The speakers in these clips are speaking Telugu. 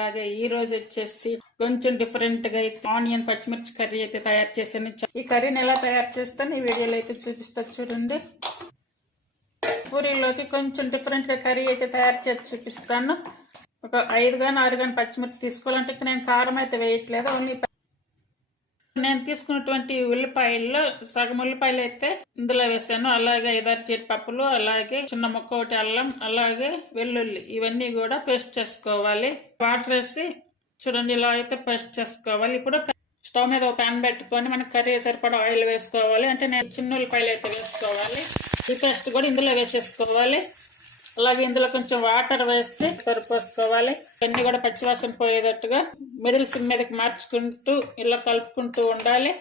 అలాగే ఈ రోజు వచ్చేసి కొంచెం డిఫరెంట్ గా ఆనియన్ పచ్చిమిర్చి కర్రీ అయితే తయారు చేశాను. ఈ కర్రీని ఎలా తయారు చేస్తాను ఈ వీడియోలో అయితే చూపిస్తా చూడండి. పూరీలోకి కొంచెం డిఫరెంట్ గా కర్రీ అయితే తయారు చేసి చూపిస్తాను. ఒక 5 గాని 6 గాని పచ్చిమిర్చి తీసుకోవాలంటే నేను కారం అయితే వేయట్లేదు. ఓన్లీ నేను తీసుకున్నటువంటి ఉల్లిపాయల్లో సగం ఉల్లిపాయలు అయితే ఇందులో వేసాను. అలాగే 5-6 జీడిపప్పులు, అలాగే చిన్న ముక్క ఒకటి అల్లం, అలాగే వెల్లుల్లి ఇవన్నీ కూడా పేస్ట్ చేసుకోవాలి. వాటర్ వేసి చూడండి ఇలా అయితే పేస్ట్ చేసుకోవాలి. ఇప్పుడు స్టవ్ మీద ఒక ప్యాన్ పెట్టుకొని మనకి కర్రీ సరిపడా ఆయిల్ వేసుకోవాలి. అంటే నేను చిన్న ఉల్లిపాయలు అయితే వేసుకోవాలి. ఈ పేస్ట్ కూడా ఇందులో వేసేసుకోవాలి. అలాగే ఇందులో కొంచెం వాటర్ వేసి కరిపోసుకోవాలి. ఇవన్నీ కూడా పచ్చివాసన పోయేటట్టుగా మిడిల్ సిమ్ మీదకి మార్చుకుంటూ ఇలా కలుపుకుంటూ ఉండాలి.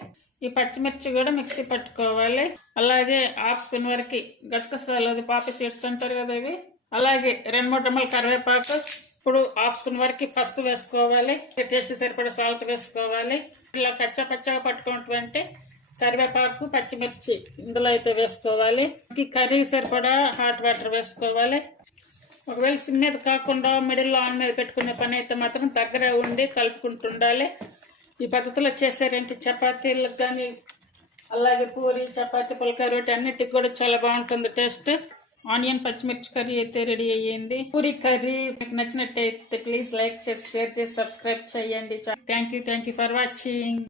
ఈ పచ్చిమిర్చి కూడా మిక్సీ పట్టుకోవాలి. అలాగే 1/2 స్పూన్ వరకు గసగసాలు, పాపి సీడ్స్ అంటారు కదా ఇవి, అలాగే 2-3 రెమ్మల కరివేపాకు. ఇప్పుడు 1/2 స్పూన్ వరకు పసుపు వేసుకోవాలి. టేస్ట్ సరిపడా సాల్ట్ వేసుకోవాలి. ఇలా కచ్చా పచ్చగా పట్టుకున్నటువంటి కరివేపాకు, పచ్చిమిర్చి ఇందులో అయితే వేసుకోవాలి. ఈ కర్రీ సరిపడా హాట్ వాటర్ వేసుకోవాలి. ఒకవేళ సిమ్ మీద కాకుండా మిడిల్లో ఆన్ మీద పెట్టుకునే పని అయితే మాత్రం దగ్గర ఉండి కలుపుకుంటుండాలి. ఈ పద్ధతిలో చేసారంటే చపాతీలకు కానీ, అలాగే పూరి, చపాతీ, పుల్కా, రోటీ అన్నిటికి కూడా చాలా బాగుంటుంది టేస్ట్. ఆనియన్ పచ్చిమిర్చి కర్రీ అయితే రెడీ అయ్యింది. పూరి కర్రీ మీకు నచ్చినట్టయితే ప్లీజ్ లైక్ చేసి, షేర్ చేసి, సబ్స్క్రైబ్ చేయండి. Thank you for watching.